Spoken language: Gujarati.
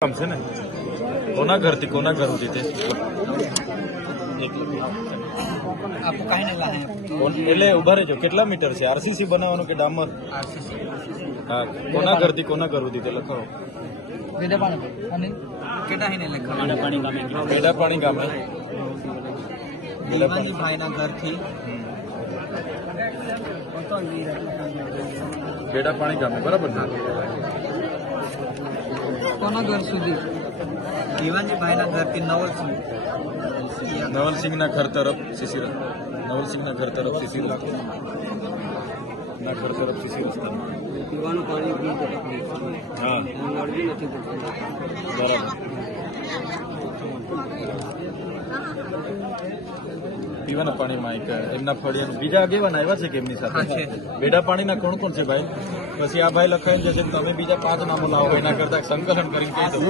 કામ છે ને કોના ઘરથી કોના ઘર સુધી તે એટલે ઉભા રહેજો કેટલા મીટર છે આરસીસી બનાવવાનું કે ડામર હા કોના ઘરથી કોના ઘર સુધી તે લખાવો બેડાપાણી ગામે ભાઈના ઘરથી બેડાપાણી ગામે બરાબર ને કોના ઘર સુધી દીવાનજી ભાઈના ઘરથી નવલસિંહના ઘર તરફ શિશિર નવલસિંહના ઘર તરફ શિશિર ના ઘર તરફ શિશિર રસ્તા પીવાનું પાણી હા બરાબર પીવાના પાણીમાં એક એમના ફળિયાનું બીજા આગેવાન આવ્યા છે કે એમની સાથે બેડા પાણીના કોણ કોણ છે ભાઈ પછી આ ભાઈ લખાઈને જશે તમે બીજા 5 નામો લાવો એના કરતા સંકલન કરીને કહી દો